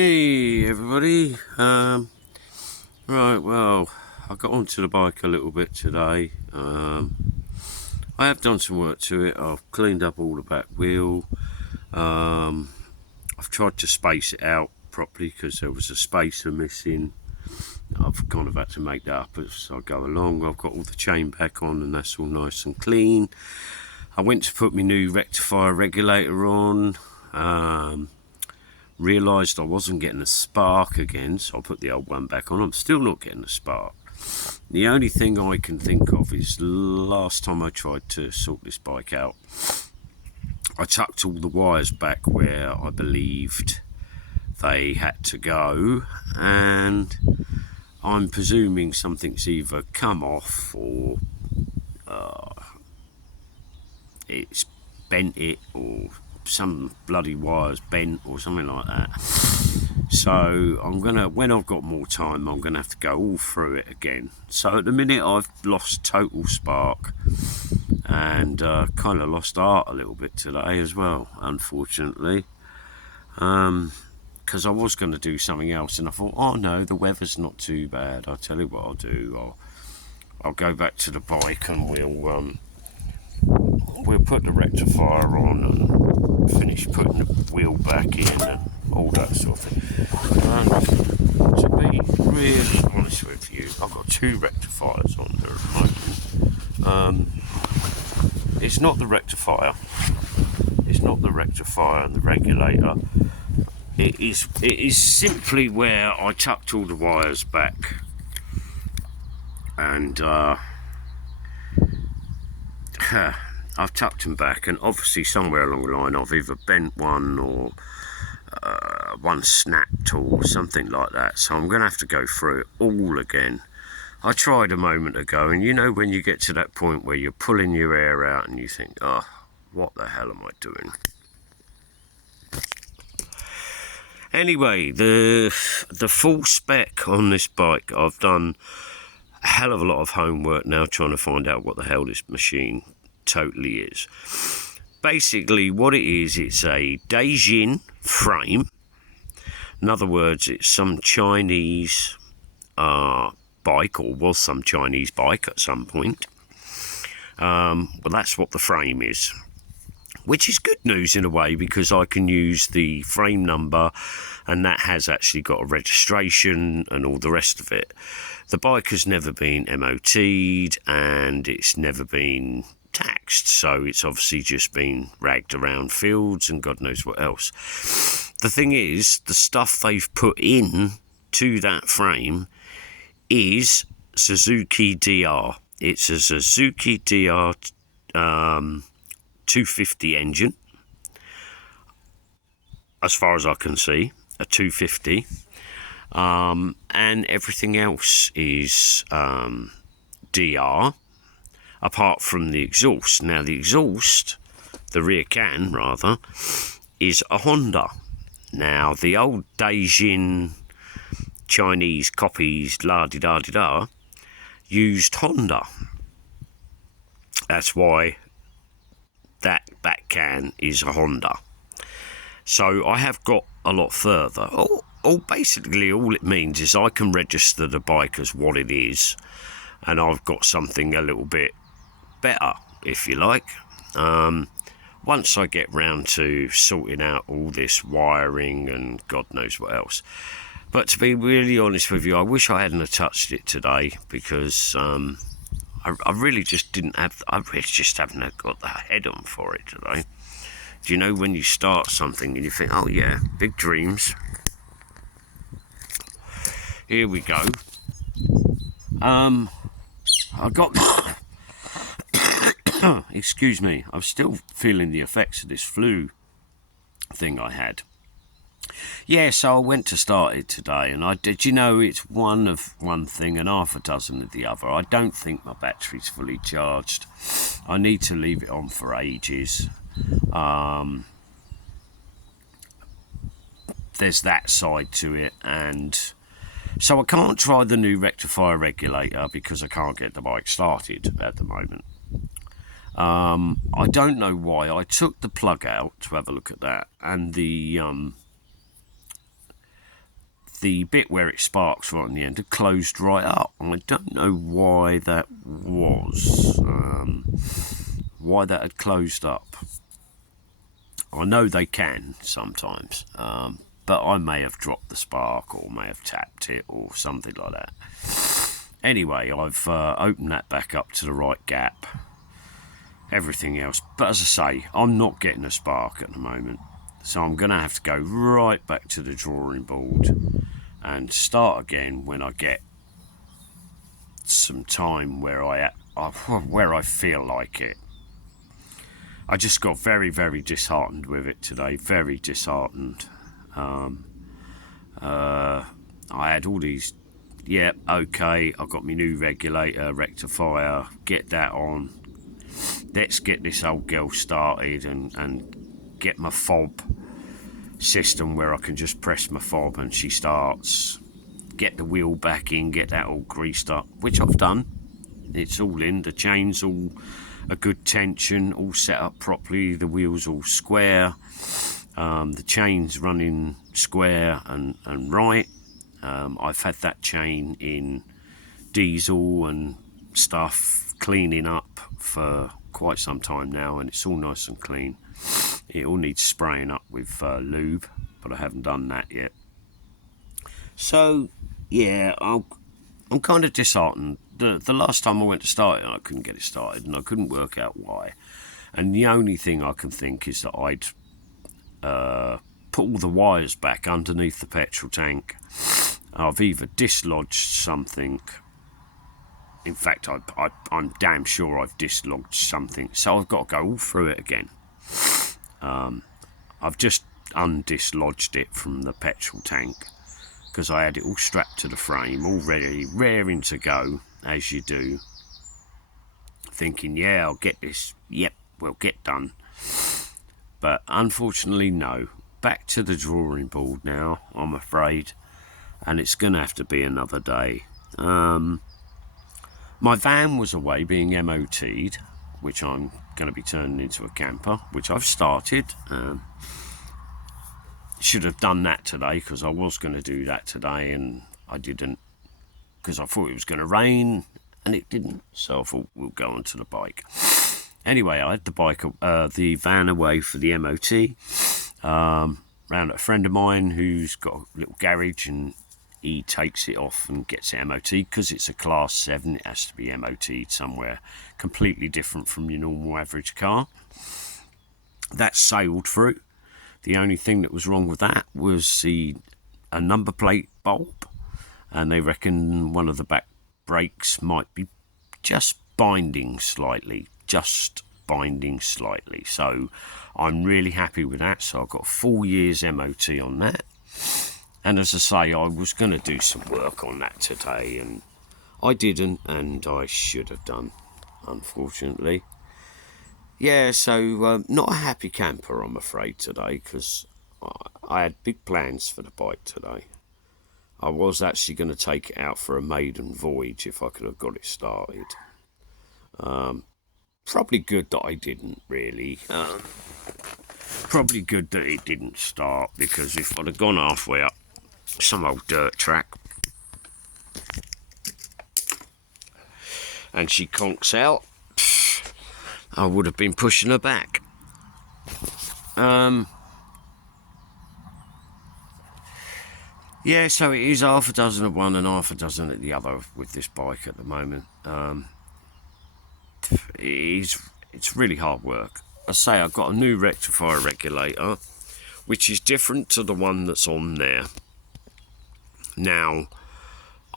Hey everybody, right, well, I got onto the bike a little bit today. I have done some work to it. I've cleaned up all the back wheel. I've tried to space it out properly because there was a spacer missing. I've kind of had to make that up as I go along. I've got all the chain back on and that's all nice and clean. I went to put my new rectifier regulator on. Realised I wasn't getting a spark again, so I put the old one back on. I'm still not getting a spark. The only thing I can think of is last time I tried to sort this bike out, I tucked all the wires back where I believed they had to go, and I'm presuming something's either come off or it's bent it, or some bloody wires bent or something like that. So I'm gonna, when I've got more time, I'm gonna have to go all through it again. So at the minute I've lost total spark and kind of lost art a little bit today as well, unfortunately, because I was going to do something else and I thought, oh no, the weather's not too bad. I'll tell you what I'll do, I'll go back to the bike and we'll put the rectifier on and finish putting the wheel back in and all that sort of thing. To be really honest with you, I've got two rectifiers on there at the moment. It's not the rectifier and the regulator. It is simply where I tucked all the wires back and I've tucked them back, and obviously somewhere along the line I've either bent one or one snapped or something like that, so I'm going to have to go through it all again. I tried a moment ago, and you know when you get to that point where you're pulling your hair out and you think, oh, what the hell am I doing? Anyway, the full spec on this bike, I've done a hell of a lot of homework now trying to find out what the hell this machine totally is. Basically what it is, it's a Daijin frame. In other words, it's some Chinese bike, or was some Chinese bike at some point. Well, that's what the frame is, which is good news in a way, because I can use the frame number and that has actually got a registration and all the rest of it. The bike has never been MOT'd and it's never been taxed, so it's obviously just been ragged around fields and God knows what else. The thing is, the stuff they've put in to that frame is Suzuki DR. It's a Suzuki DR 250 engine, as far as I can see, a 250, and everything else is DR, apart from the exhaust. Now the exhaust, the rear can rather, is a Honda. Now the old Daijin Chinese copies, la-di-da-di-da, used Honda. That's why that back can is a Honda. So I have got a lot further. Basically all it means is I can register the bike as what it is, and I've got something a little bit better, if you like, once I get round to sorting out all this wiring and God knows what else. But to be really honest with you, I wish I hadn't have touched it today, because I really just haven't got the head on for it today. Do you know when you start something and you think, oh yeah, big dreams, here we go. I got excuse me, I'm still feeling the effects of this flu thing I had. Yeah, so I went to start it today, and I did. You know, it's one of one thing and half a dozen of the other. I don't think my battery's fully charged. I need to leave it on for ages. There's that side to it, and so I can't try the new rectifier regulator because I can't get the bike started at the moment. I don't know why. I took the plug out to have a look at that, and the the bit where it sparks right in the end had closed right up. I don't know why that was, why that had closed up. I know they can sometimes, but I may have dropped the spark or may have tapped it or something like that. Anyway, I've opened that back up to the right gap, everything else. But as I say, I'm not getting a spark at the moment. So I'm going to have to go right back to the drawing board and start again when I get some time where I feel like it. I just got very, very disheartened with it today. Very disheartened. I had all these, yeah, okay, I've got my new regulator, rectifier, get that on. Let's get this old girl started and get my fob system where I can just press my fob and she starts. Get the wheel back in, get that all greased up, which I've done. It's all in, the chain's all a good tension, all set up properly, the wheel's all square, the chain's running square and right. I've had that chain in diesel and stuff cleaning up for quite some time now, and it's all nice and clean. It all needs spraying up with lube, but I haven't done that yet. So yeah, I'm kind of disheartened. The last time I went to start it, I couldn't get it started, and I couldn't work out why. And the only thing I can think is that I'd put all the wires back underneath the petrol tank. I've either dislodged something. In fact, I'm damn sure I've dislodged something, so I've got to go all through it again. I've just undislodged it from the petrol tank because I had it all strapped to the frame, all ready, raring to go, as you do. Thinking, yeah, I'll get this, yep, we'll get done. But unfortunately, no. Back to the drawing board now, I'm afraid, and it's going to have to be another day. My van was away being MOT'd, which I'm going to be turning into a camper, which I've started. Should have done that today because I was going to do that today and I didn't because I thought it was going to rain and it didn't. So I thought we'll go onto the bike. Anyway, I had the van away for the MOT. Round at a friend of mine who's got a little garage and he takes it off and gets it MOT because it's a class 7. It has to be MOT'd somewhere completely different from your normal average car. That sailed through. The only thing that was wrong with that was a number plate bulb, and they reckon one of the back brakes might be just binding slightly. So I'm really happy with that. So I've got 4 years MOT on that. And as I say, I was going to do some work on that today, and I didn't, and I should have done, unfortunately. Yeah, so not a happy camper, I'm afraid, today, because I had big plans for the bike today. I was actually going to take it out for a maiden voyage if I could have got it started. Probably good that I didn't, really. Probably good that it didn't start, because if I'd have gone halfway up some old dirt track and she conks out, I would have been pushing her back. Yeah, so it is half a dozen of one and half a dozen at the other with this bike at the moment. It's really hard work. I say I've got a new rectifier regulator, which is different to the one that's on there. Now,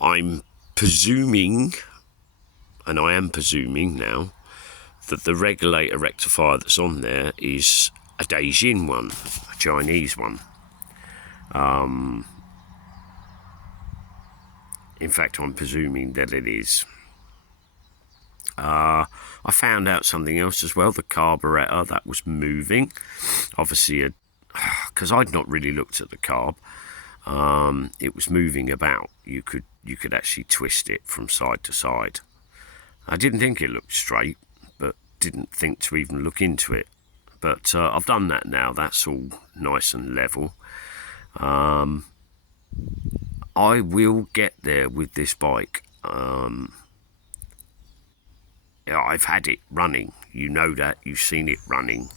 I'm presuming, and I am presuming now, that the regulator rectifier that's on there is a Beijing one, a Chinese one. In fact, I'm presuming that it is. I found out something else as well. The carburettor that was moving, obviously, because I'd not really looked at the carb. It was moving about. You could actually twist it from side to side. I didn't think it looked straight, but didn't think to even look into it. But I've done that now. That's all nice and level. I will get there with this bike. I've had it running. You know that. You've seen it running.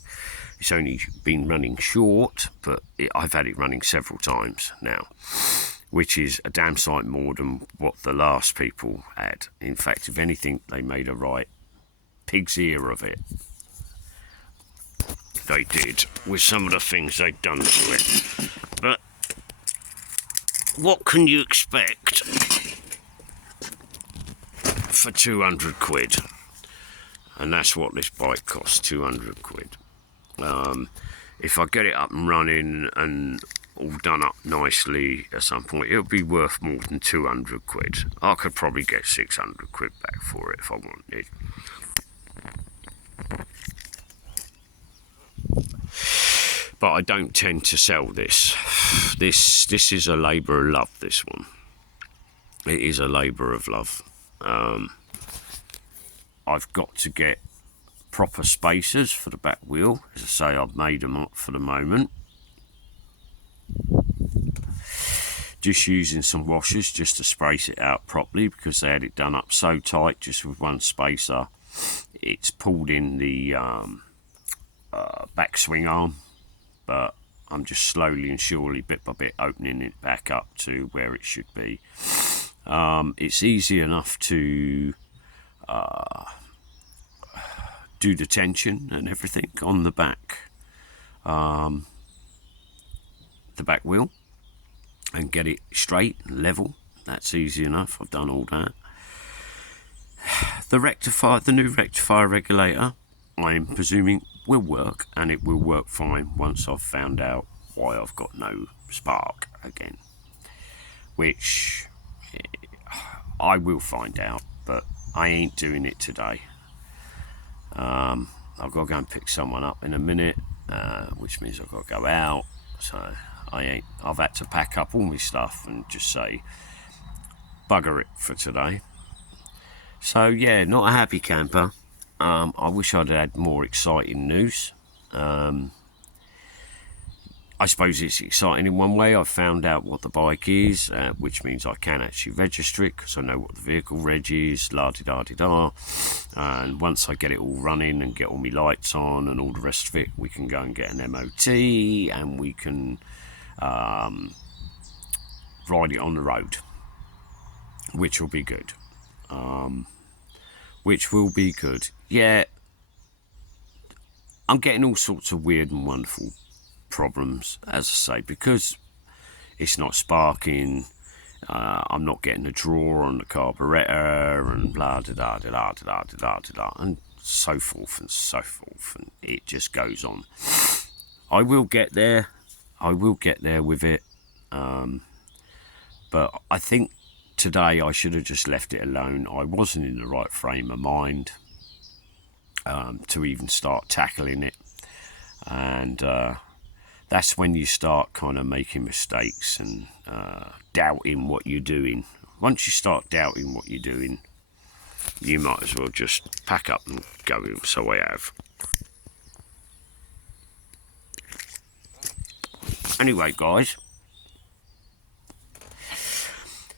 It's only been running short, but I've had it running several times now, which is a damn sight more than what the last people had. In fact, if anything, they made a right pig's ear of it. They did, with some of the things they'd done to it. But what can you expect for 200 quid? And that's what this bike costs, 200 quid. If I get it up and running and all done up nicely at some point, it'll be worth more than 200 quid. I could probably get 600 quid back for it if I wanted. But I don't tend to sell this. This is a labour of love, this one. It is a labour of love. I've got to get proper spacers for the back wheel. As I say, I've made them up for the moment. Just using some washers just to space it out properly, because they had it done up so tight just with one spacer. It's pulled in the back swing arm, but I'm just slowly and surely, bit by bit, opening it back up to where it should be. It's easy enough to do the tension and everything on the back wheel and get it straight and level. That's easy enough. I've done all that. The new rectifier regulator, I'm presuming will work, and it will work fine once I've found out why I've got no spark again, which I will find out, but I ain't doing it today. I've got to go and pick someone up in a minute, which means I've got to go out, so I've had to pack up all my stuff and just say bugger it for today. So yeah, not a happy camper. I wish I'd had more exciting news. I suppose it's exciting in one way. I've found out what the bike is, which means I can actually register it because I know what the vehicle reg is, la-di-da-di-da. And once I get it all running and get all my lights on and all the rest of it, we can go and get an MOT and we can ride it on the road, which will be good. Yeah, I'm getting all sorts of weird and wonderful problems, as I say, because it's not sparking. I'm not getting a draw on the carburetor and blah da da da da da da da da, and so forth, and it just goes on. I will get there with it, but I think today I should have just left it alone. I wasn't in the right frame of mind to even start tackling it, and that's when you start kind of making mistakes and doubting what you're doing. Once you start doubting what you're doing, you might as well just pack up and go. So I have. Anyway, guys,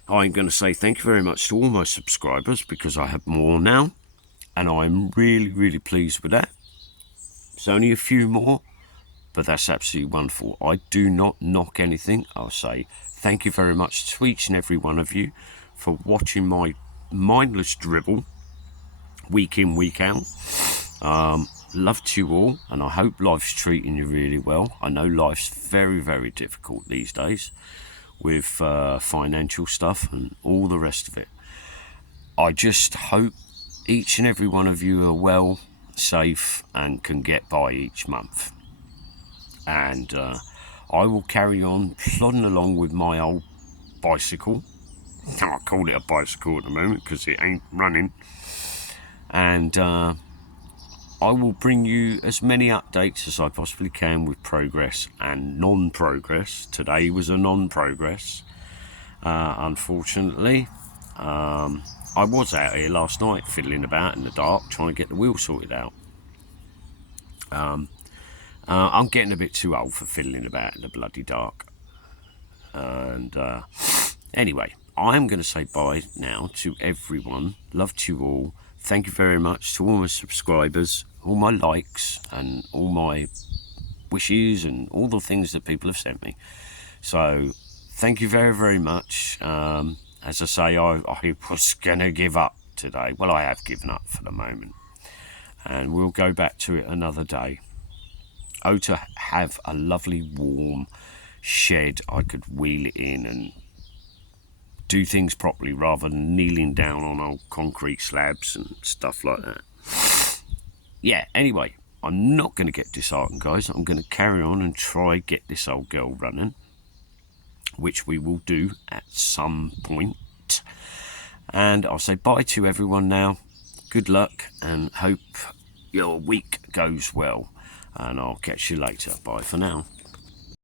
I'm going to say thank you very much to all my subscribers, because I have more now, and I'm really, really pleased with that. It's only a few more, but that's absolutely wonderful. I do not knock anything. I'll say thank you very much to each and every one of you for watching my mindless dribble week in, week out. Love to you all, and I hope life's treating you really well. I know life's very, very difficult these days with financial stuff and all the rest of it. I just hope each and every one of you are well, safe, and can get by each month. And I will carry on plodding along with my old bicycle. I call it a bicycle at the moment because it ain't running. And I will bring you as many updates as I possibly can with progress and non-progress. Today was a non-progress, unfortunately. I was out here last night fiddling about in the dark trying to get the wheel sorted out. I'm getting a bit too old for fiddling about in the bloody dark, and Anyway, I'm going to say bye now to everyone. Love to you all. Thank you very much to all my subscribers, all my likes, and all my wishes, and all the things that people have sent me. So, thank you very, very much. As I say, I was going to give up today. Well, I have given up for the moment. And we'll go back to it another day. Oh, to have a lovely warm shed I could wheel it in and do things properly rather than kneeling down on old concrete slabs and stuff like that. Yeah, anyway, I'm not going to get disheartened, guys. I'm going to carry on and try get this old girl running, which we will do at some point. And I'll say bye to everyone now. Good luck and hope your week goes well. And I'll catch you later. Bye for now.